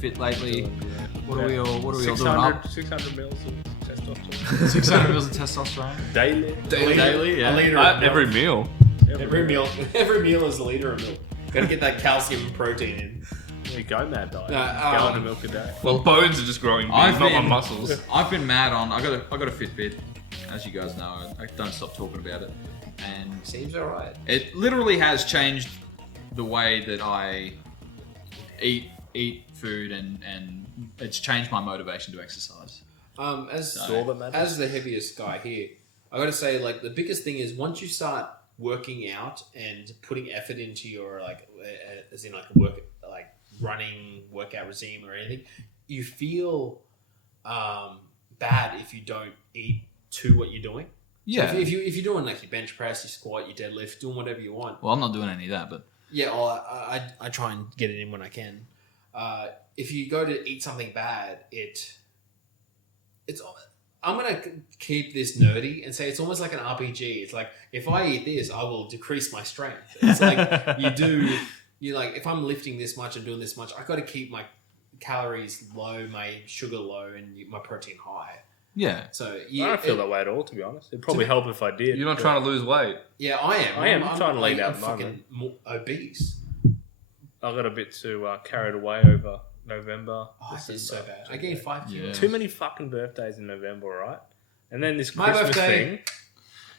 fit lately? What are we all doing 600 mils of testosterone. 600 mils of testosterone Daily, yeah. A liter of milk. Every meal. Every meal is a liter of milk. Gotta get that calcium and protein in. There you go, mad diet. Gallon of milk a day. Well, bones are just growing big, not my muscles. I've been mad on. I got a Fitbit, as you guys know. I don't stop talking about it, and seems alright. It literally has changed the way that I eat food, and it's changed my motivation to exercise. As the heaviest guy here, I gotta say, like, the biggest thing is once you start working out and putting effort into your as in running workout regime or anything, you feel bad if you don't eat to what you're doing. Yeah. So if you're doing like your bench press, your squat, your deadlift, doing whatever you want. Well, I'm not doing any of that, but yeah, I try and get it in when I can. If you go to eat something bad, it's. I'm gonna keep this nerdy and say it's almost like an RPG. It's like if I eat this, I will decrease my strength. It's like you're like, if I'm lifting this much and doing this much, I got to keep my calories low, my sugar low, and my protein high. Yeah. So I don't feel that way at all, to be honest. It'd probably help if I did. You're not trying to lose weight. Yeah, I am. I'm trying to lean out. I'm fucking obese. I got a bit too carried away over November. Oh, this is so bad. I gained 5 kilos. Too many fucking birthdays in November, right? And then this My Christmas birthday. thing.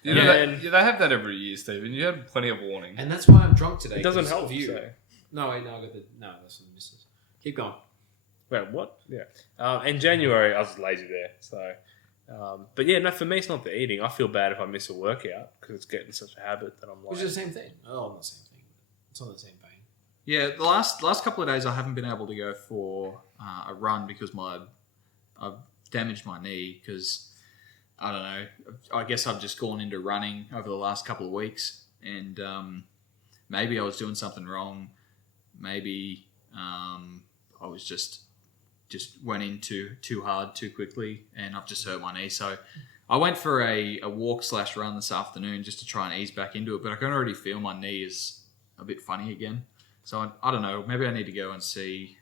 You know they have that every year, Stephen. You had plenty of warning. And that's why I'm drunk today. It doesn't help of you. So. No, I got the that's what the missus. Keep going. Wait, what? Yeah. In January, I was lazy there. So, but yeah, no, for me, it's not the eating. I feel bad if I miss a workout because it's getting such a habit that I'm like. Which is the same thing. Oh, not the same thing. It's on the same vein. Yeah, the last couple of days I haven't been able to go for a run because I've damaged my knee because I don't know. I guess I've just gone into running over the last couple of weeks, and maybe I was doing something wrong. Maybe I was just went in too hard too quickly, and I've just hurt my knee. So I went for a walk/run this afternoon just to try and ease back into it, but I can already feel my knee is a bit funny again. So I don't know. Maybe I need to go and see.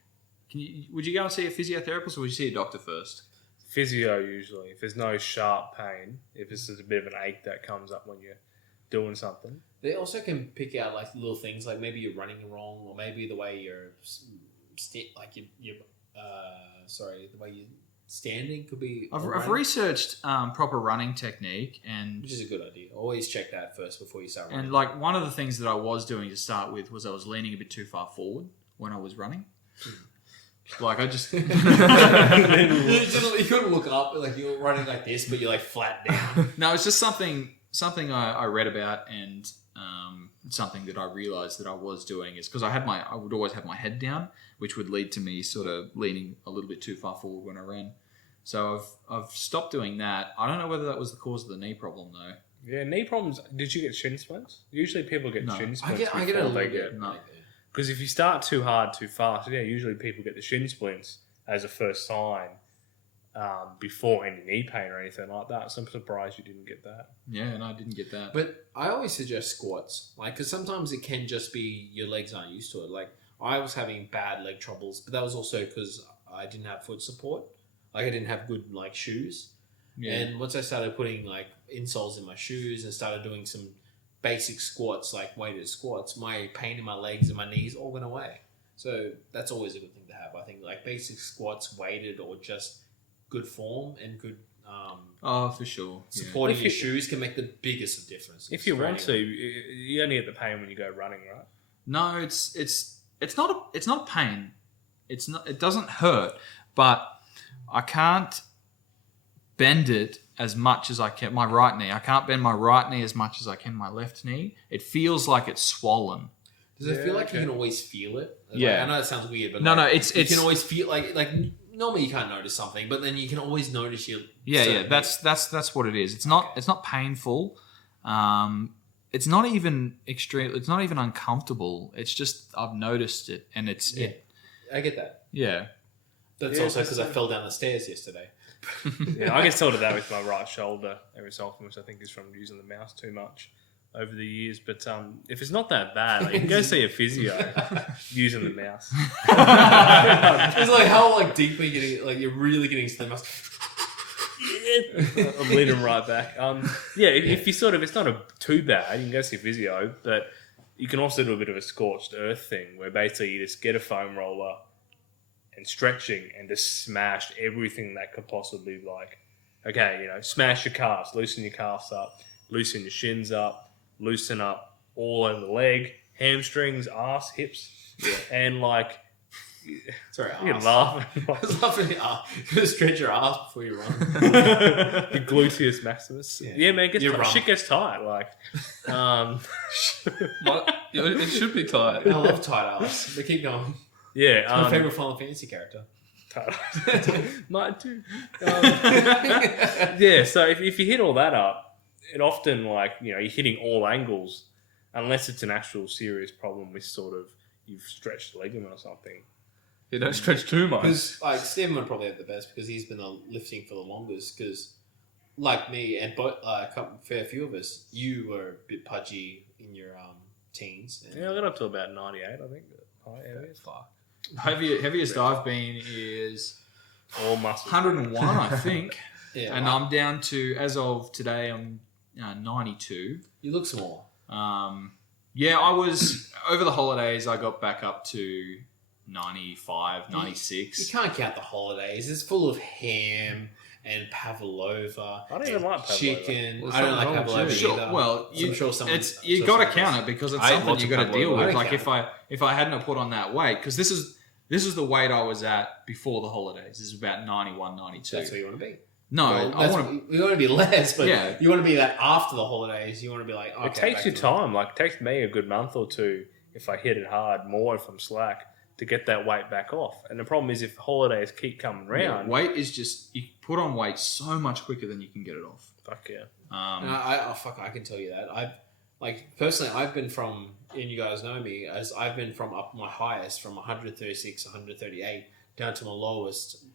Would you go and see a physiotherapist, or would you see a doctor first? Physio usually. If there's no sharp pain, if it's just a bit of an ache that comes up when you're doing something. They also can pick out like little things, like maybe you're running wrong, or maybe the way you're the way you're standing could be. I've researched proper running technique, which is a good idea. Always check that first before you start running. And like one of the things that I was doing to start with was I was leaning a bit too far forward when I was running. Like I just you couldn't look up, like you're running like this, but you're like flat down. No, it's just something I read about, and something that I realized that I was doing is because I would always have my head down, which would lead to me sort of leaning a little bit too far forward when I ran. So I've stopped doing that. I don't know whether that was the cause of the knee problem though. Yeah, knee problems. Did you get shin splints? Usually people get shin splints. I get a little bit. Because if you start too hard, too fast, usually people get the shin splints as a first sign before any knee pain or anything like that. So I'm surprised you didn't get that. Yeah, and I didn't get that. But I always suggest squats, like, because sometimes it can just be your legs aren't used to it. Like, I was having bad leg troubles, but that was also because I didn't have foot support. Like, I didn't have good, like, shoes. Yeah. And once I started putting, like, insoles in my shoes and started doing some basic squats, like weighted squats, my pain in my legs and my knees all went away. So that's always a good thing to have. I think like basic squats, weighted, or just good form and good for sure, supporting your shoes can make the biggest of difference. If you want to, you only get the pain when you go running, right? No, it's not a pain. It doesn't hurt, but I can't bend it as much as I can. My right knee. I can't bend my right knee as much as I can my left knee. It feels like it's swollen. Does it feel like you can always feel it? Yeah. Like, I know it sounds weird, but you can always feel like normally you can't notice something, but then you can always notice your. Yeah. That's what it is. It's not painful. It's not even extreme. It's not even uncomfortable. It's just I've noticed it, and I get that. Yeah. That's also because I fell down the stairs yesterday. I get told of that with my right shoulder every so often, which I think is from using the mouse too much. over the years, but if it's not that bad, like, you can go see a physio using the mouse. It's like how like deep are you getting? Like you're really getting to the mouse. I'm leaning right back. If you sort of, it's not too bad, you can go see a physio, but you can also do a bit of a scorched earth thing where basically you just get a foam roller and stretching and just smash everything that could possibly smash your calves, loosen your calves up, loosen your shins up, loosen up all over the leg, hamstrings, ass, hips, and like. Sorry, you can ass. laugh. I was laughing at ass. You gotta stretch your ass before you run. The gluteus maximus. Yeah, man, shit gets tight. Like, It should be tight. I love tight ass. But keep going. yeah, It's my favorite Final Fantasy character. Mine too. Yeah, so if you hit all that up, it often you're hitting all angles, unless it's an actual serious problem with sort of you've stretched the ligament or something. You don't stretch too much. Because Stephen would probably have the best because he's been lifting for the longest. Because like me and a fair few of us, you were a bit pudgy in your teens. And Yeah, I got up to about 98, I think. Fuck. Heaviest I've been is All muscle. 101, I think. yeah, And I'm down to, as of today, I'm 92. you look small. Yeah, I was, over the holidays, I got back up to 95, 96. You can't count the holidays. It's full of ham and pavlova. I don't even like pavlova. Chicken. Well, I don't like something wrong pavlova with you. either. Well, I'm sure someone. you got to count it because it's I ate something lots you of got to deal pavlova. with. I don't Like count if I hadn't have put on that weight, because this is the weight I was at before the holidays. This is about 91, 92. That's where you want to be. No, Well, I want to. you want to be less, but Yeah. you want to be that after the holidays. You want to be like, okay, It takes back you to time. Like, it takes me a good month or two if I hit it hard, more if I'm slack, to get that weight back off. And the problem is if holidays keep coming round, Weight is just, you put on weight so much quicker than you can get it off. fuck yeah. And I can tell you that. Personally, I've been from, and you guys know me, as I've been from up my highest from 136, 138 down to my lowest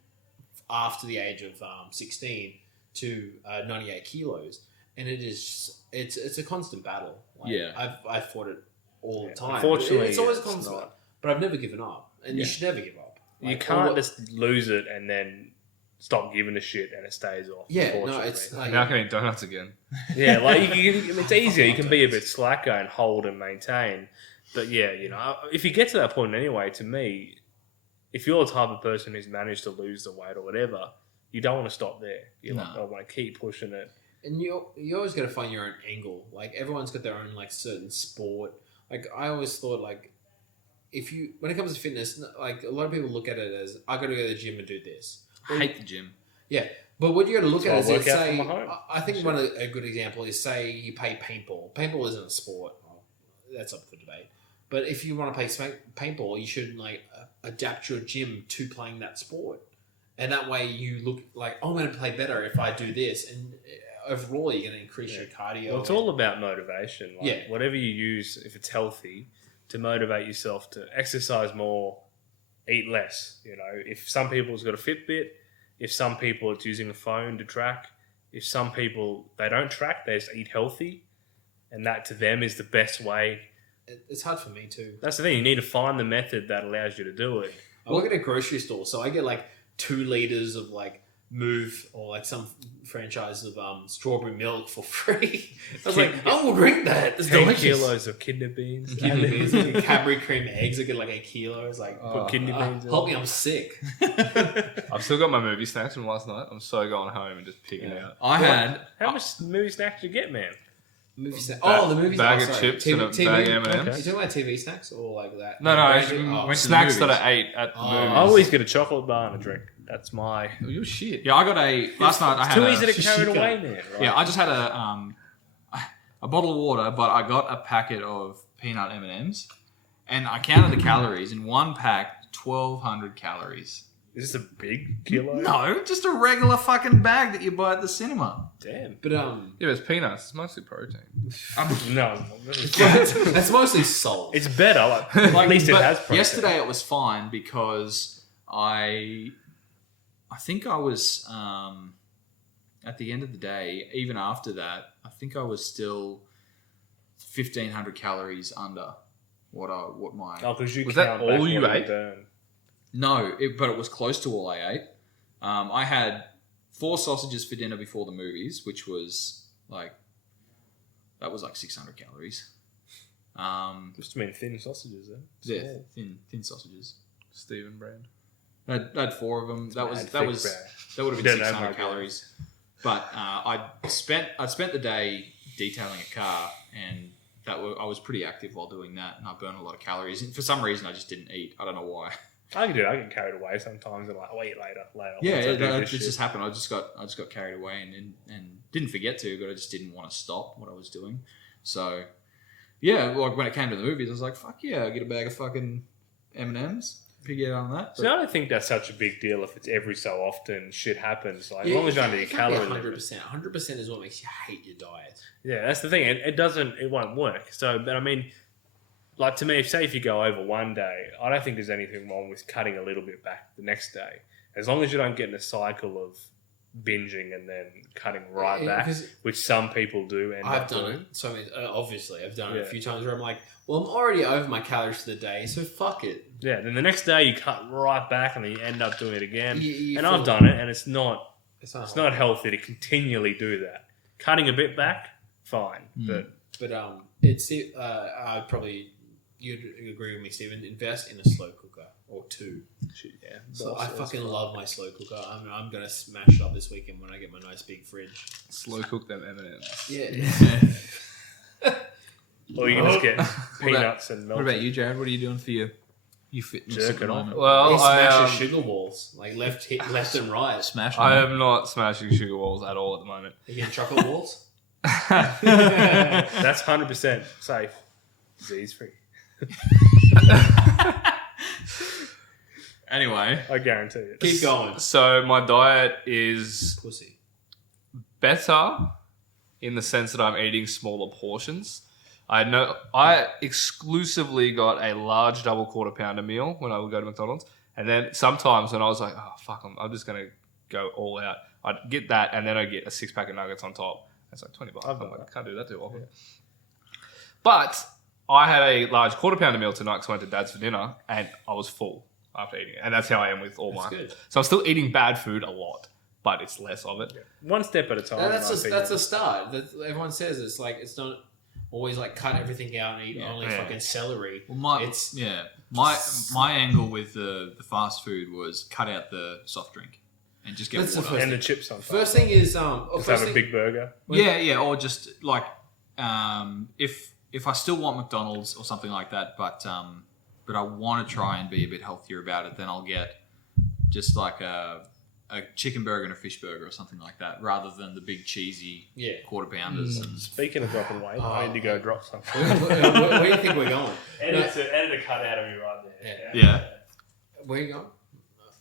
after the age of 16 to 98 kilos, and it's a constant battle. I've fought it all the time. Unfortunately, it's always a it's constant, not. but I've never given up, and you Yeah. should never give up. You can't just lose it and then stop giving a shit and it stays off. Yeah, no, unfortunately. it's like Now I can eat donuts again. Yeah, like it's easier. You can be a bit slacker and hold and maintain. But yeah, if you get to that point anyway, to me, if you're the type of person who's managed to lose the weight or whatever, you don't want to stop there. You're like, I want to keep pushing it. And you always got to find your own angle. Like everyone's got their own like certain sport. Like I always thought like when it comes to fitness, like a lot of people look at it as I got to go to the gym and do this. I hate the gym. Yeah, but what you got to look So at I is work out say from my home. I think a good example is say you play paintball. Paintball isn't a sport. Well, that's up for debate. But if you want to play paintball, you should like adapt your gym to playing that sport, and that way you look like I'm going to play better if I do this. And overall, you're going to increase your cardio. Well, it's all about motivation. Like, Yeah. whatever you use, if it's healthy, to motivate yourself to exercise more, eat less. If some people's got a Fitbit, if some people it's using a phone to track, if some people they don't track, they just eat healthy, and that to them is the best way. It's hard for me too. That's the thing. You need to find the method that allows you to do it. I work at a grocery store, so I get like 2 liters of like Move or like some franchise of strawberry milk for free. I was like, I will drink that. It's 10 delicious. kilos of kidney beans. Kidney beans, like Cadbury cream eggs. I get like a kilo. It's like, Put kidney beans in. help me, I'm sick. I've still got my movie snacks from last night. I'm so going home and just picking out. I had How much movie snacks do you get, man? Movie snack. Ba- The movie bag snacks. of Sorry. chips and a bag of M&Ms. Okay. You talking about TV snacks or like that? No, I Branded- actually oh. went to the snacks that movies. I ate at the Oh. movies. I always get a chocolate bar and a drink. That's my. Oh, you're shit. I got last night I It's had too a, easy to carry it Shishika. away, man. Right? Yeah, I just had a bottle of water, but I got a packet of peanut M&Ms, and I counted the calories. In one pack, 1,200 calories. Is this a big kilo? No, just a regular fucking bag that you buy at the cinema. Damn. But Yeah, but it's peanuts. It's mostly protein. No. that's mostly salt. It's better. Like, at least it But has protein. yesterday it was fine because I think I was at the end of the day, even after that, I think I was still 1,500 calories under what my... Oh, because you Was that count all back you what ate? burn. No, but it was close to all I ate. I had 4 sausages for dinner before the movies, which was like 600 calories. Just mean thin sausages, then. Yeah, Small. thin sausages. Steven brand. I had 4 of them. That would have Thick been You don't know 600 my calories. But I'd spent the day detailing a car, and I was pretty active while doing that, and I burned a lot of calories. And for some reason, I just didn't eat. I don't know why. I can do it. I get carried away sometimes and like, I'll eat later. Yeah, once I do it this shit. just happened. I just got carried away and didn't forget to, but I just didn't want to stop what I was doing. So yeah, like when it came to the movies, I was like, fuck yeah, I get a bag of fucking M&Ms. Pig out on that. So I don't think that's such a big deal if it's every so often shit happens. Like, Yeah, as long as you're under your it can't be calorie limit. 100%. 100% is what makes you hate your diet. Yeah, that's the thing. It won't work. So, but I mean, like to me, if you go over one day, I don't think there's anything wrong with cutting a little bit back the next day. As long as you don't get in a cycle of binging and then cutting right Yeah, back, 'cause which some people do end I've up done doing. it. So I mean, obviously, I've done it Yeah. a few times where I'm like, well, I'm already over my calories for the day, so fuck it. Yeah, then the next day you cut right back and then you end up doing it again. You And feel I've done it, and it's not It's healthy to continually do that. Cutting a bit back, fine, but But it's I'd probably you'd agree with me, Stephen. Invest in a slow cooker or 2. shit, yeah. So Boss, I that's fucking fine. love my slow cooker. I'm gonna smash it up this weekend when I get my nice big fridge. Slow cook them M&Ms. Yeah. Or you can just get What peanuts and milk. What about you, Jared? What are you doing for your fitness Jerking at the off. moment? Well, He smashes I sugar balls like left and right. Smash am not smashing sugar walls at all at the moment. You get chocolate balls. That's 100% safe, disease free. Anyway, I guarantee it. Keep going, So my diet is pussy. better in the sense that I'm eating smaller portions. I exclusively got a large double quarter pounder meal when I would go to McDonald's, and then sometimes when I was like, oh fuck, I'm just gonna go all out, I'd get that, and then I'd get a 6-pack of nuggets on top. It's like $20. I've I'm done like, that. can't do that too often. But I had a large quarter pounder meal tonight because I went to Dad's for dinner, and I was full after eating it, and that's how I am with all That's my. good. So I'm still eating bad food a lot, but it's less of it. One step at a time. in my That's opinion. a start. Everyone says it's like it's not always like cut everything out and eat only Yeah. fucking celery. well, my angle with the fast food was cut out the soft drink and just get That's the water. first And the chips on top. First thing is Just first have a thing, big burger. Yeah, or just like if I still want McDonald's or something like that, but I want to try and be a bit healthier about it, then I'll get just like a chicken burger and a fish burger or something like that, rather than the big cheesy Yeah. quarter pounders. And Speaking of dropping weight, I need to go drop something. where do you think we're going? Edit a cut out of me right there. Yeah. Where are you going?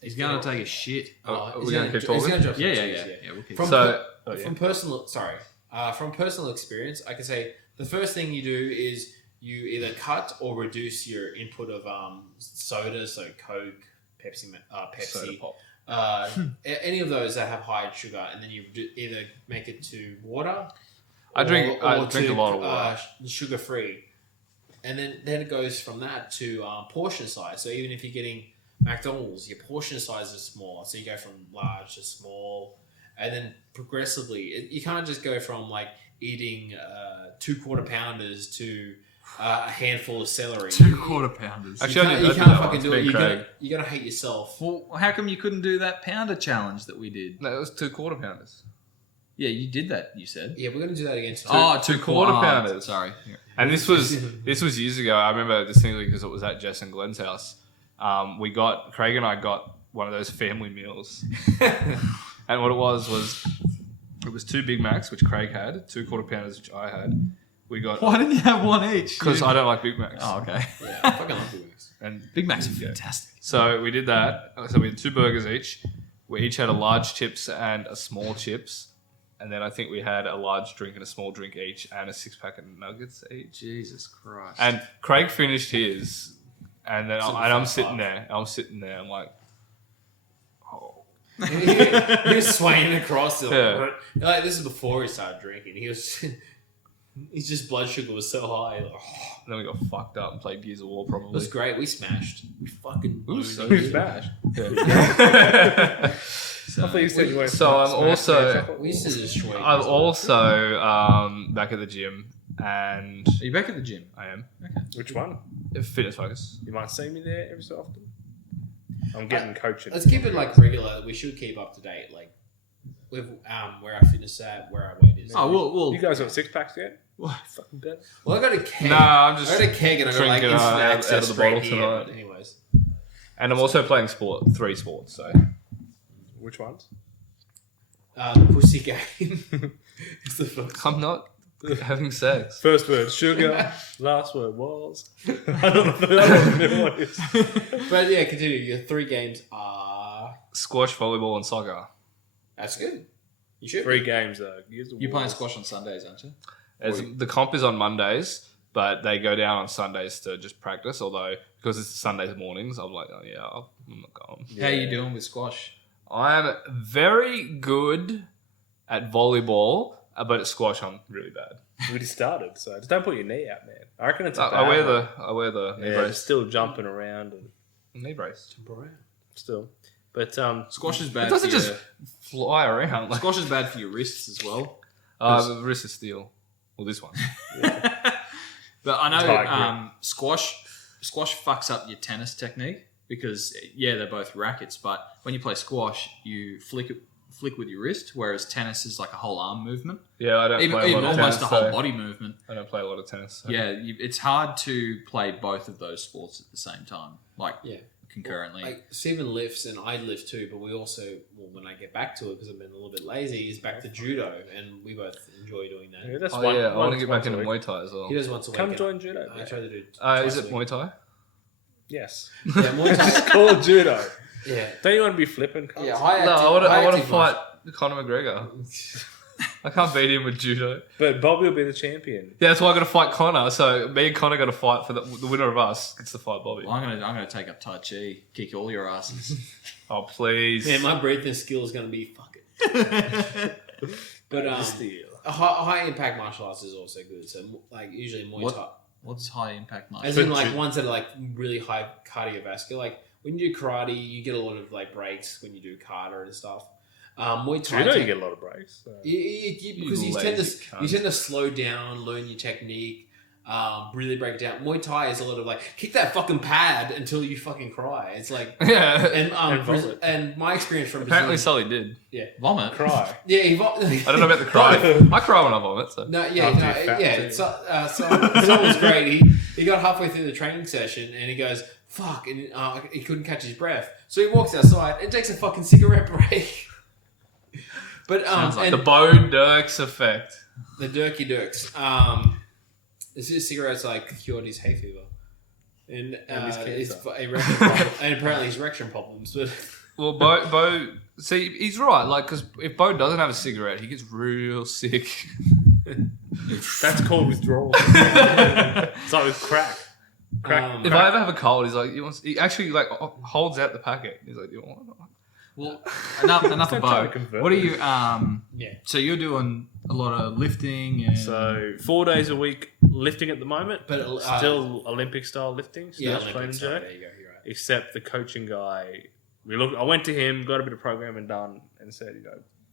he's gonna take a shit. Are we he's gonna keep he's talking? gonna drop some Yeah. cheese, We'll keep From, So- from personal experience, I can say the first thing you do is you either cut or reduce your input of soda, so Coke, Pepsi, Soda pop. any of those that have high sugar, and then you either make it to water. I drink a lot of water. Sugar free, and then it goes from that to portion size. So even if you're getting McDonald's, your portion size is small, so you go from large to small, and then progressively, you can't just go from like eating 2 quarter pounders to a handful of celery. 2 quarter pounders. Actually, You I can't did that fucking once, do it. me and You're gonna hate yourself. Well, how come you couldn't do that pounder challenge that we did? No, it was 2 quarter pounders. Yeah, you did that. You said. Yeah, we're gonna do that again today. Oh, two 2 quarter quarter pounders. Sorry. And this was years ago. I remember distinctly because it was at Jess and Glenn's house. Craig and I got one of those family meals, and what it was 2 Big Macs, which Craig had, 2 quarter pounders, which I had. We got Why didn't you have one each? because I don't like Big Macs. Oh, okay. Yeah, I fucking love Big Macs. And Big Macs are Yeah. fantastic. so we did that. So we had 2 burgers each. We each had a large chips and a small chips. And then I think we had a large drink and a small drink each, and a 6-pack of nuggets each. Jesus Christ. And Craig finished his, and then So I'm the sitting first there. I'm like, oh, He was swaying across. Yeah. Like this is before he started drinking. He was. His just blood sugar was so high. Like, And then we got fucked up and played Gears of War it probably. was great. We smashed. We fucking Ooh, so owned it. good. Smash. So, I thought you said you weren't. So I'm smash also- chocolate. We used to destroy. I'm Gears. also back at the gym, and Are you back at the gym? I am Which one? fitness focus. You might see me there every so often. I'm getting coaching. Let's keep it like regular. We should keep up to date, like with where our fitness at, where our weight is. Oh, we'll You guys got 6-packs yet? What? Fucking bet. Well, I got a keg. No, I'm just I got a keg and I got like drinking, instant out access of the straight bottle here. tonight. But anyways, And I'm also playing 3 sports. So Which ones? the pussy game is the first. I'm not having sex. First word sugar. Last word was. I don't know what it is. But yeah, continue. Your 3 games are. Squash, volleyball, and soccer. That's good. You should. 3 games though. You're playing squash on Sundays, aren't you? The comp is on Mondays, but they go down on Sundays to just practice. Although because it's Sundays mornings, I'm like, oh yeah, I'm not going. How are you doing with squash? I'm very good at volleyball, but at squash I'm really bad. We just started, so just don't put your knee out, man. I reckon it's. I wear the knee Yeah, brace. still jumping around and Knee brace. still, but Squash is It bad. doesn't for just your, fly around. Like, squash is bad for your wrists as well. the wrist is steel. Well, this one. But I know Tiger. squash fucks up your tennis technique because they're both rackets, but when you play squash, you flick with your wrist, whereas tennis is like a whole arm movement, Yeah, I don't play a even lot of almost tennis. a whole So body movement. I don't play a lot of tennis. So. Yeah, it's hard to play both of those sports at the same time, like Yeah. concurrently. Like Stephen lifts and I lift too, but we also, when I get back to it because I've been a little bit lazy, is back to judo, and we both enjoy doing that. yeah, that's Oh one. yeah, I want to once- get back once a into week. Muay Thai as well. He does once a week. Come and join judo. I try to do. Is twice it a week. Muay Thai? Yes, Yeah, Muay Thai. it's called judo. Yeah. Don't you want to be flipping? cunts? Yeah, high No, active- I high want to active fight Conor McGregor. I can't beat him with judo. But Bobby will be the champion. Yeah, that's why I got to fight Conor. So me and Conor got to fight for the winner of us gets to fight Bobby. Well, I'm gonna take up Tai Chi, kick all your asses. Oh please. Man, my breathing skill is going to be fucking. But Steal. high impact martial arts is also good. So like usually Muay What? Thai, What's high impact as martial? in like ones that are like really high cardiovascular. Like when you do karate, you get a lot of like breaks when you do kata and stuff. Muay Thai, Judo, you get a lot of breaks. So. because you lazy cunt. tend to slow down, learn your technique, really break it down. Muay Thai is a lot of like kick that fucking pad until you fucking cry. It's like Yeah. and And vomit. and my experience from Apparently Brazil, Sully did. Vomit. Cry. yeah, I don't know about the cry. I cry when I vomit. So. No, yeah, After no, you're fat yeah. too. Someone was great. He got halfway through the training session and he goes, "Fuck!" and he couldn't catch his breath, so he walks outside and takes a fucking cigarette break. But Sounds like and The Bo Dirks effect. the Dirky Dirks. His cigarettes like cured his hay fever, and his his cancer. erection problem, and apparently his erection problems. But Well, Bo, see, he's right. Like, because if Bo doesn't have a cigarette, he gets real sick. That's called withdrawal. It's like with crack. Crack. If I ever have a cold, he's like, he actually like holds out the packet. He's like, you want one? Well, enough Don't try about. to convert What are it. you? yeah, So you're doing a lot of lifting and So 4 days a week lifting at the moment, but still Olympic style lifting, still yeah, clean Olympic and style, jerk. there you go. You're right. Except the coaching guy, I went to him, got a bit of programming done, and said,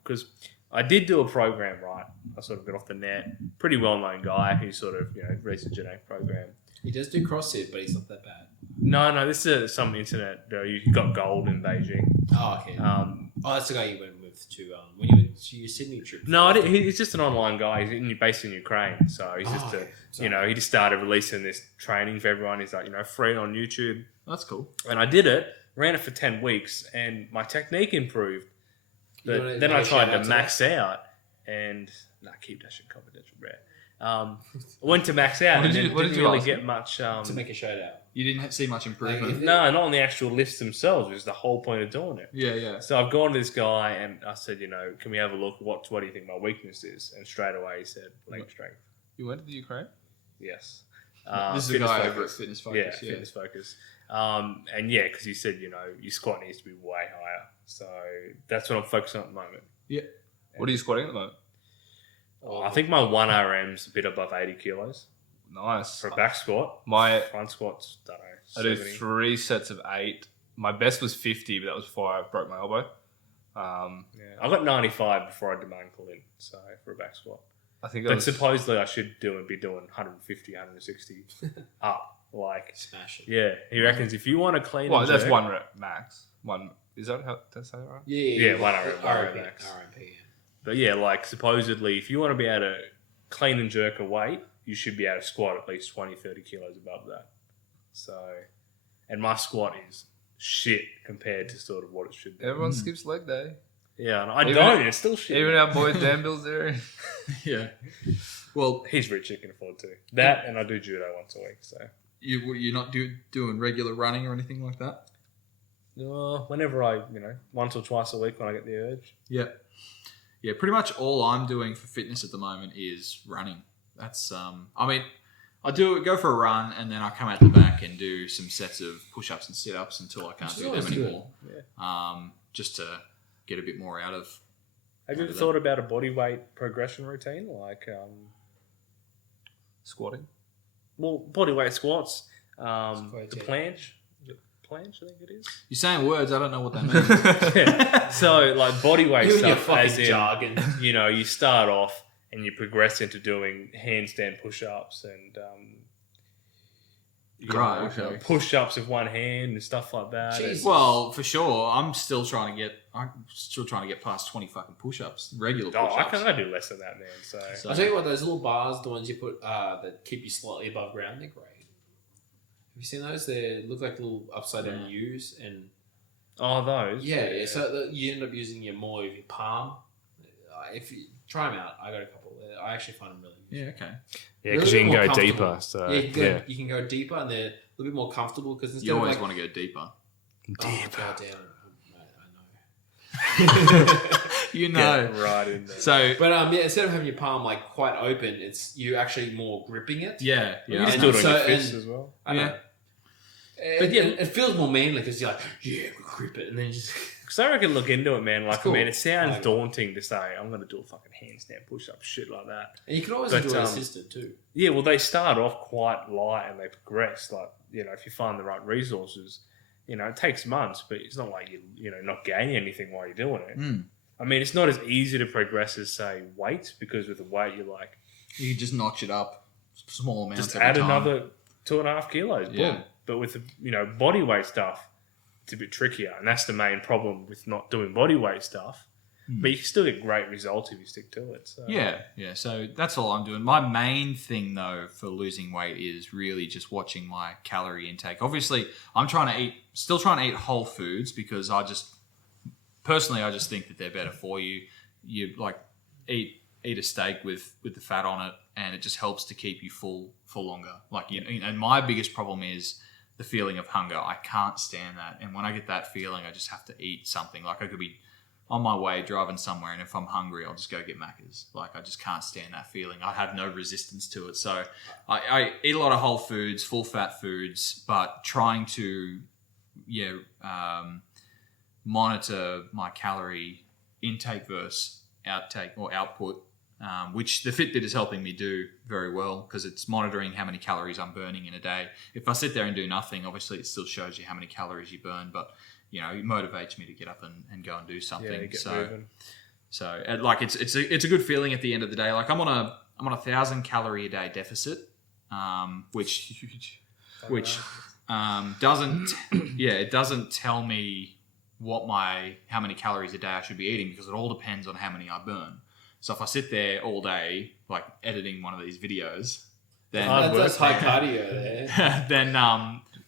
because I did do a program, right? I sort of got off the net. Pretty well known guy who sort of reads the genetic program. He does do CrossFit, but he's not that bad. No, this is some internet. You got gold in Beijing. Oh, okay. Um, That's the guy you went with to when you went to your Sydney trip. no, he's just an online guy. He's based in Ukraine, so he's just okay. Sorry. he just started releasing this training for everyone. He's like free on YouTube. that's cool. And I did it, ran it for 10 weeks, and my technique improved. You But wanna then make I a tried shout to out to max out, and keep that shit confidential, bro. I went to max out, What and did you- then what didn't did you really ask get him? much. to make a shout out. You didn't see much improvement. Like, No, not on the actual lifts themselves. It was the whole point of doing it. yeah. So I've gone to this guy, and I said, can we have a look? What do you think my weakness is? And straight away he said, leg strength. You went to the Ukraine? Yes. This is a Fitness guy Focus. over at Fitness Focus. Yeah, Fitness Focus. And because he said, your squat needs to be way higher. So that's what I'm focusing on at the moment. What are you squatting at the moment? I think my 1RM's a bit above 80 kilos Nice. for a back squat. My Front squat's, don't I know, do 70. 3 sets of 8. My best was 50, but that was before I broke my elbow. Yeah. I got 95 before I did my ankle in, so for a back squat. I think But supposedly I should be doing 150, 160 up. Like, Smash it. yeah, he reckons if you want to clean Well, and that's jerk- 1 rep max. One is that how that's how right? Yeah, one RMP, max. RMP, yeah. But yeah, like supposedly if you want to be able to clean and jerk a weight, you should be able to squat at least 20, 30 kilos above that. So, and my squat is shit compared to sort of what it should be. Everyone skips leg day. Yeah, and I Even- don't. It's still shit. Even man. our boy Dan Bill's there. Yeah. Well, He's rich, he can afford to. That, and I do judo once a week, so. you're not doing regular running or anything like that? Whenever I, once or twice a week when I get the urge. Yeah. Yeah, pretty much all I'm doing for fitness at the moment is running. That's I mean, I go for a run and then I come out the back and do some sets of push-ups and sit-ups until I can't Which is do them always good. anymore. Just to get a bit more out of. Have you Out ever of thought about a body weight progression routine? Like, Squatting. body weight squats, Squats, the yeah. planche. Is it planche, I think it is? You're saying words, I don't know what they mean. Yeah. So, like, body weight You and your stuff, as fucking in, jargon. you start off and you progress into doing handstand push-ups and Right, okay. push-ups with one hand and stuff like that. Jesus. Well, for sure, I'm still trying to get past 20 fucking push-ups, regular Oh, push-ups. I do less than that, man. So, So- I'll tell you what, those little bars, the ones you put that keep you slightly above ground, they're great. Have you seen those? They look like little upside down U's, and those. yeah. So you end up using more of your palm. If you try them out, I got a couple. I actually find them really useful. Yeah, okay. Yeah, Really because you can more go comfortable. deeper. So, Yeah, you can go deeper, and they're a little bit more comfortable because instead You of always like, want to go deeper. oh, goddamn, I know. You Get right in there. So, But yeah, instead of having your palm like quite open, it's you actually more gripping it. yeah. you And just do it on so- your fists and- as well. I know. Yeah. But yeah, it feels more manly because you're like, yeah, we grip it, and then you just Because I reckon look into it, man. Like, cool. I mean, it sounds I like it. daunting to say, I'm going to do a fucking handstand push-up, shit like that. and you can always But, do it assisted too. Yeah, well, they start off quite light and they progress. Like, if you find the right resources, it takes months, but it's not like you're not gaining anything while you're doing it. Mm. I mean, it's not as easy to progress as, say, weight, because with the weight, you're like, You just notch it up, small amounts. just every add time. another 2.5 kilos. Boom. Yeah. But with the, body weight stuff, it's a bit trickier. And that's the main problem with not doing body weight stuff. But you can still get great results if you stick to it. So. Yeah. So that's all I'm doing. My main thing, though, for losing weight is really just watching my calorie intake. Obviously, I'm still trying to eat whole foods because I just think that they're better for you. You like eat a steak with the fat on it, and it just helps to keep you full for longer. Like, and my biggest problem is the feeling of hunger. I can't stand that, and when I get that feeling, I just have to eat something. Like, I could be on my way driving somewhere, and if I'm hungry, I'll just go get Macca's. Like, I just can't stand that feeling. I have no resistance to it. So I eat a lot of whole foods, full fat foods, but trying to monitor my calorie intake versus outtake or output, which the Fitbit is helping me do very well because it's monitoring how many calories I'm burning in a day. If I sit there and do nothing, obviously it still shows you how many calories you burn, but it motivates me to get up and go and do something. Yeah, you get moving. So like it's a good feeling at the end of the day. Like I'm on a 1,000 calorie a day deficit, which doesn't tell me how many calories a day I should be eating because it all depends on how many I burn. So if I sit there all day, like editing one of these videos, then That's high cardio there. then I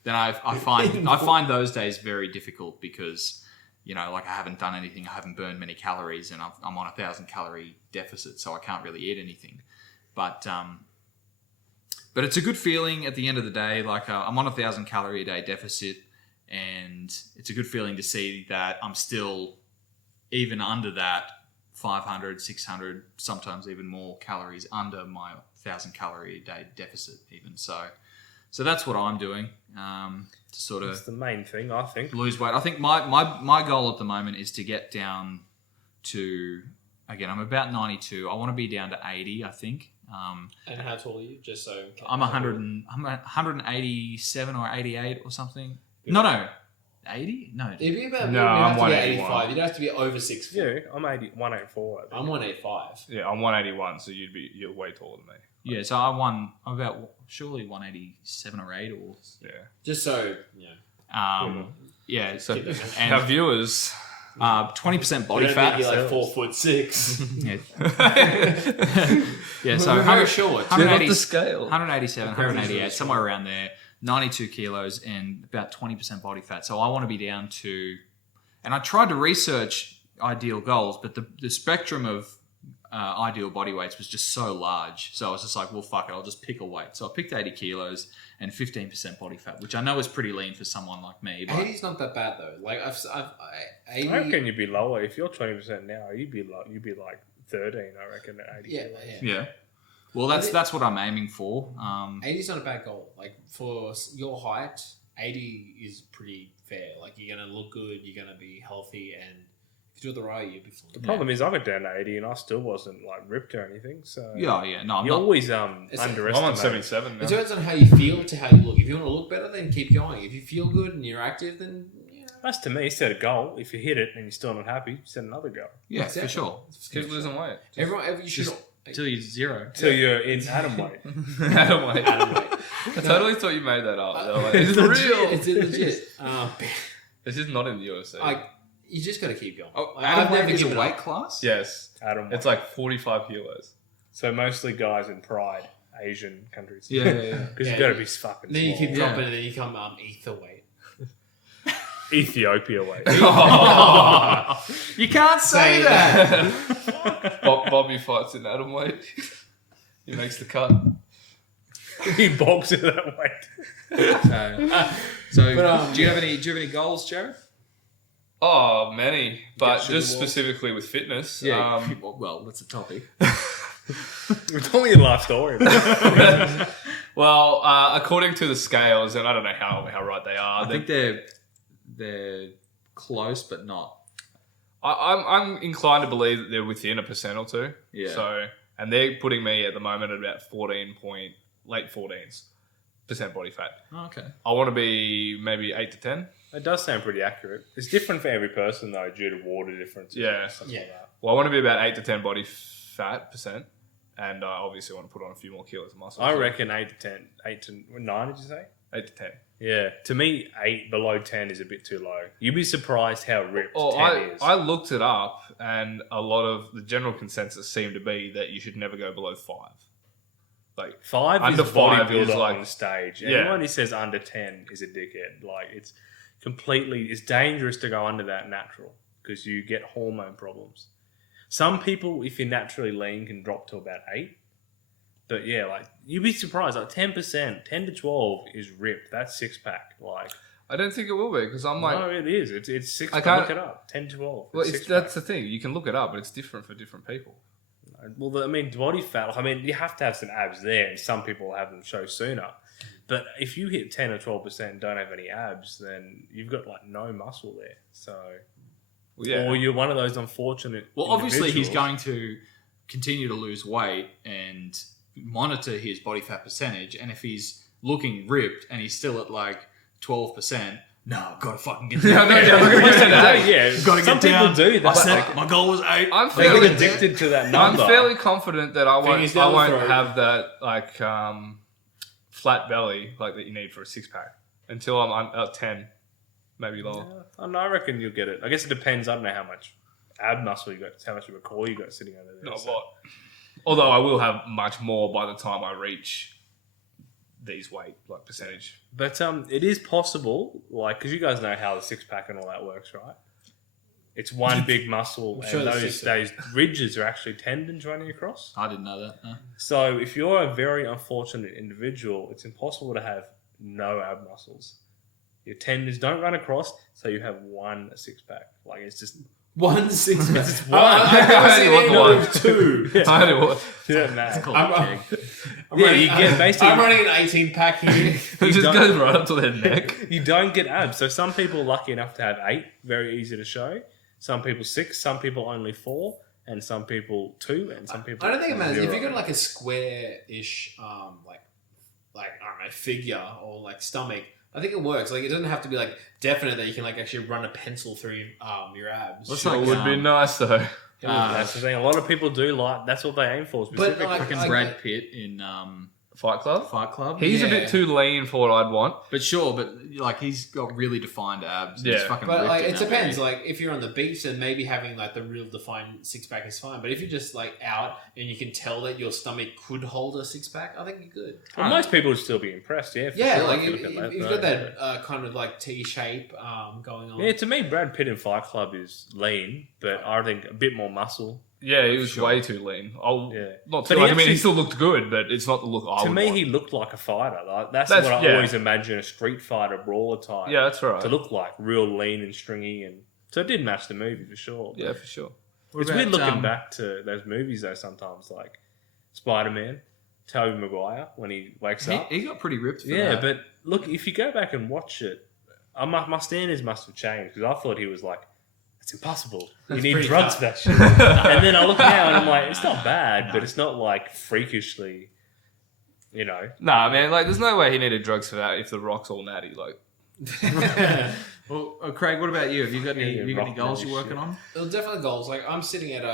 find those days very difficult because like I haven't done anything, I haven't burned many calories, and I'm on 1,000 calorie deficit, so I can't really eat anything. But it's a good feeling at the end of the day. Like I'm on 1,000 calorie a day deficit, and it's a good feeling to see that I'm still even under that 500, 600, sometimes even more calories under my 1,000 calorie a day deficit even. So that's what I'm doing to sort That's of the main thing, I think. lose weight. I think my goal at the moment is to get down to again, I'm about 92. I want to be down to 80, I think. And how tall are you? Just so I'm 187 or 88 or something. No, 80? No. If you're about, No, you'd I'm have to be 181. 85. You'd have to be over 6 foot. Yeah, I'm 184. I think. I'm 185. Yeah, I'm 181, so you're way taller than me. Yeah, so I'm about surely 187 or 8 or Yeah. Just so, yeah. So And- our viewers. 20% body you don't fat. think you're like 4'6". Yeah, so We're 100, very short. 180, scale. 187, Very 188, short. somewhere around there. 92 kilos and about 20% body fat. So I want to be down to, and I tried to research ideal goals, but the spectrum of ideal body weights was just so large. So I was just like, well, fuck it, I'll just pick a weight. So I picked 80 kilos and 15% body fat, which I know is pretty lean for someone like me. But 80's not that bad though. Like I've 80. I reckon you'd be lower if you're 20% now. You'd be like 13. I reckon at 80. Yeah. yeah. Well, that's what I'm aiming for. 80's not a bad goal. Like for your height, 80 is pretty fair. Like you're gonna look good, you're gonna be healthy, and if you do it the right way, you'll be fine. The problem is I got down to 80 and I still wasn't like ripped or anything. So No, I'm you not. always I'm underestimate. on 77 now. It depends on how you feel to how you look. If you want to look better, then keep going. If you feel good and you're active, then That's to me, set a goal. If you hit it and you're still not happy, set another goal. Yeah, Exactly. for sure. Keep losing weight. everyone, you should. Just- Till you're 0. Till you're in atom weight. Adam weight. Adam weight. I totally thought you made that up. They were like, It's it's legit. real. It's legit. This is not in the UFC. You just got to keep going. Oh, Like, Adam I've weight never is a given weight up. class? Yes. Atom weight. It's like 45 kilos. So mostly guys in Pride, Asian countries. Yeah. Because Yeah, you've got to yeah. be fucking Then you small. keep Yeah. dropping, and then you come ether weight. Ethiopia weight. You can't say that. Bobby fights in atom weight. He makes the cut. He bulks in that weight. So, But, do you have any goals, Jared? Oh, many. But sugar just balls. specifically with fitness. Well, that's a topic. We told me your life story. Well, according to the scales, and I don't know how right they are. I think they're close, but not. I'm inclined to believe that they're within 1% or 2. Yeah. So, and they're putting me at the moment at about late 14s % body fat. Oh, okay. I want to be maybe 8 to 10. It does sound pretty accurate. It's different for every person though, due to water differences. Yeah. And stuff Yeah. like that. Well, I want to be about 8 to 10 body fat %, and I obviously want to put on a few more kilos of muscle. I So reckon 8 to 10, 8 to 9. Did you say? 8 to 10. Yeah. To me, 8 below 10 is a bit too low. You'd be surprised how ripped Oh, 10 is. I looked it up, and a lot of the general consensus seemed to be that you should never go below 5. Like 5 Under is 5 bodybuilder is like- on stage. Yeah. Anyone who says under 10 is a dickhead. Like it's dangerous to go under that natural because you get hormone problems. Some people, if you're naturally lean, can drop to about 8. But yeah, like you'd be surprised. Like 10%, 10 to 12 is ripped. That's 6-pack. Like I don't think it will be because I'm like, no, it is. It's 6. I can't- Look it up. 10 to 12. well, It's it's, 6-pack. that's the thing. You can look it up, but it's different for different people. Well, I mean, body fat. I mean, you have to have some abs there, and some people have them show sooner. But if you hit 10 or 12% and don't have any abs, then you've got like no muscle there. So, Well, yeah. or you're one of those unfortunate. Well, obviously, he's individuals. going to continue to lose weight and monitor his body fat percentage. And if he's looking ripped and he's still at like 12%, no, I've got to fucking get Yeah, down. no, yeah, look at Yeah, that. yeah. Gotta Some get people down. do that. I said Like, my goal was 8. I'm they get fairly, addicted to that I'm number. fairly confident that I Fingers won't down the throat. have that like flat belly like that you need for a 6-pack until I'm at 10, maybe lower. I reckon you'll get it. I guess it depends. I don't know how much ab muscle you got, how much of a core you got sitting under there. Not a So- lot. Although I will have much more by the time I reach these weight like percentage. But it is possible, like, because you guys know how the 6-pack and all that works, right? It's one big muscle, I'm sure and the those 6-pack. ridges are actually tendons running across. I didn't know that. No. So if you're a very unfortunate individual, it's impossible to have no ab muscles. Your tendons don't run across, so you have one 6-pack. Like it's just 1 6 pack. It's one. I've You want seen the one. of 2. I know what. yeah, mad. I'm Yeah, running, you get basically- I'm running an 18 pack here. It just don't- goes right up to their neck. You don't get abs. So some people are lucky enough to have 8, very easy to show. Some people 6, some people only 4, and some people 2, and some people. I don't think it matters 0. if you got like a square-ish, like I don't know, figure or like stomach. I think it works. Like it doesn't have to be like definite that you can like actually run a pencil through your abs. That's It like, would be nice though. That's the thing. A lot of people do like. That's what they aim for. Specifically. like, fucking Brad Pitt in Fight Club. Fight Club. He's a Yeah. bit too lean for what I'd want. But sure, but like he's got really defined abs. Yeah. He's fucking But ripped like in it that depends. movie. Like if you're on the beach, then maybe having like the real defined 6-pack is fine. But if you're just like out and you can tell that your stomach could hold a 6-pack, I think you're good. Well, most people would still be impressed. Yeah. For Yeah, sure, like if you if look at you've that, got though. that kind of like T shape going on. Yeah, to me, Brad Pitt in Fight Club is lean, but I think a bit more muscle. Yeah, he was Sure. way too lean. Yeah. Not But too. he I mean, he actually- still looked good, but it's not the look I To would me, want. he looked like a fighter. Like, that's That's- what I yeah. always imagine a street fighter brawler type. Yeah, that's right. To look like real lean and stringy, and so it did match the movie for sure. Yeah, for sure. What It's about, weird looking back to those movies though. Sometimes like Spider-Man, Tobey Maguire when he wakes up. He got pretty ripped. For Yeah, that. but look, if you go back and watch it, my standards must have changed because I thought he was like, it's impossible. That's you need pretty drugs tough. for that shit. And then I look now and I'm like, it's not bad, but it's not like freakishly, you know. Nah, man, like, there's no way he needed drugs for that if the rock's all natty. Like, Well, Craig, what about you? Have you got any? Yeah, Have you got any rock goals and you're working shit. on? Well, definitely goals. Like I'm sitting at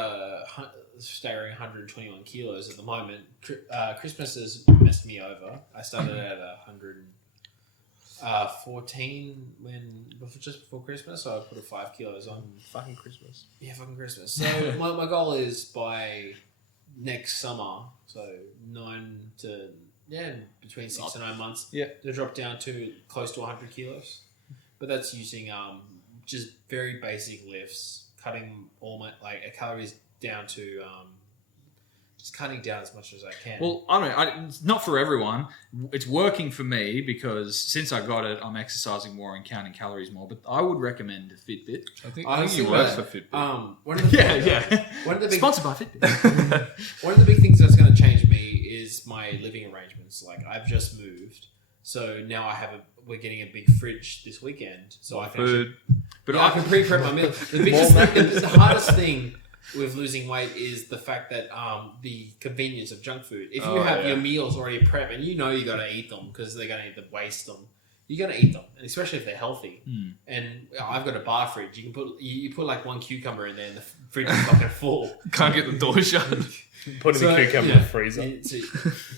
staggering 121 kilos at the moment. Christmas has messed me over. I started at 114 just before Christmas, so I put 5 kilos on. Fucking Christmas. Yeah, fucking Christmas. So my goal is by next summer, so between 6 to 9 months, Yeah. to drop down to close to 100 kilos. But that's using just very basic lifts, cutting all my calories down to just cutting down as much as I can. Well, I don't know. It's not for everyone. It's working for me because since I got it, I'm exercising more and counting calories more. But I would recommend a Fitbit. I think I he was works for thinking Fitbit. one of the One of the big Sponsored by Fitbit. One of the big things that's going to change me is my living arrangements. Like I've just moved, so now we're getting a big fridge this weekend, so I can actually, Food. But I can pre-prep my meal. The hardest thing with losing weight is the fact that the convenience of junk food. If you Oh, have yeah. your meals already prepped and you know you got to eat them because they're going to waste them, you're going to eat them, and especially if they're healthy. And I've got a bar fridge. You can you put like one cucumber in there, and the fridge is fucking full. Can't get the door shut. Putting the cucumber in the freezer.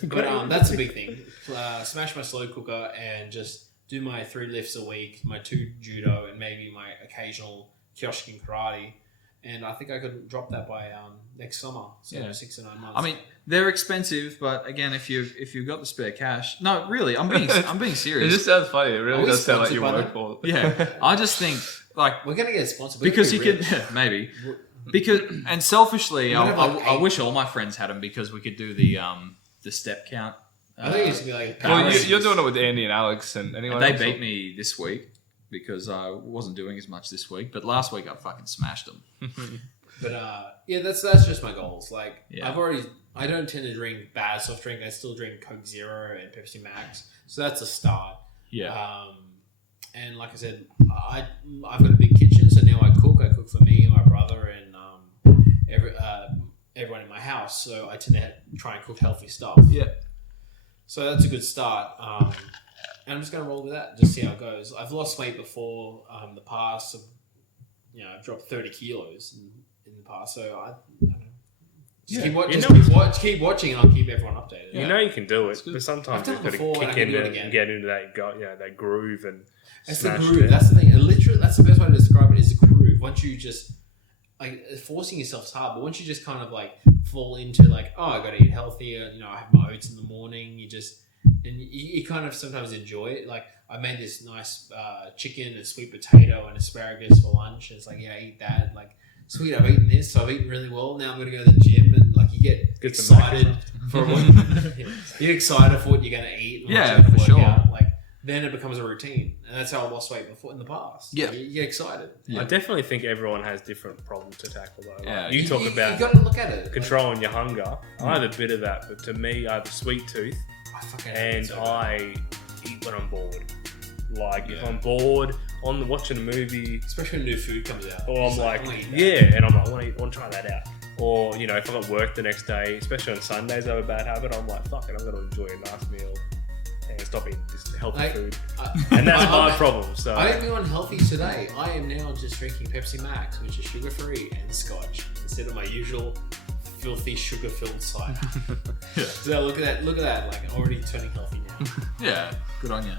But that's a big thing. Smash my slow cooker and just do my 3 lifts a week, my 2 judo, and maybe my occasional Kyokushin karate. And I think I could drop that by next summer. So Yeah. 6 to 9 months. I mean, they're expensive, but again, if you've got the spare cash, no, really, I'm being It serious. just sounds funny. It Are really we does sound like you sponsored by work them? for it. Yeah, I just think like we're gonna get a sponsor because you could maybe because and selfishly, We're gonna have, like, I 8 wish all my friends had them because we could do the step count. I think it used to be like. Well, powers. you're doing it with Andy and Alex and anyone They else? beat me this week because I wasn't doing as much this week, but last week I fucking smashed them. But yeah, that's just my goals. Like Yeah. I don't tend to drink bad soft drink. I still drink Coke Zero and Pepsi Max, so that's a start. Yeah. And like I said, I've got a big kitchen, so now I cook. I cook for me and my brother and everyone in my house. So I tend to try and cook healthy stuff. Yeah. So that's a good start. And I'm just going to roll with that, just see how it goes. I've lost weight before the past. I've dropped 30 kilos in the past. So I don't know. Yeah. Keep watching, and I'll keep everyone updated. You know you can do it, good. but sometimes I've done you've it got before to and I kick can do in it again. and get into that groove and It's the smash groove. it. That's the thing. And literally, that's the best way to describe it is the groove. Once you just forcing yourself is hard, but once you just kind of fall into I got to eat healthier. I have my oats in the morning. You kind of sometimes enjoy it. Like I made this nice chicken and sweet potato and asparagus for lunch. And it's eat that. Sweet, I've eaten this, so I've eaten really well. Now I'm going to go to the gym, and you get Get some excited for what you get excited for what you're going to eat. And what Yeah, you're gonna for work sure. out. Then it becomes a routine, and that's how I lost weight before in the past. Yeah. You get excited. Yeah. I definitely think everyone has different problems to tackle though. Yeah. You talk you about got to look at it. controlling your hunger. I have a bit of that, but to me, I have a sweet tooth, I fucking hate it and so bad. I eat when I'm bored. If Yeah. I'm bored watching a movie, especially when new food comes out. or I'm It's like, I wanna eat that. yeah, and I'm like, I want to try that out. Or, you know, if I got work the next day, especially on Sundays, I have a bad habit. I'm like, fuck it, I'm going to enjoy a nice meal and stop eating this healthy food. And that's my problem. So I am being unhealthy today. I am now just drinking Pepsi Max, which is sugar-free and scotch, instead of my usual filthy sugar-filled cider. Yeah. So look at that, like already turning healthy now. Yeah, good on you.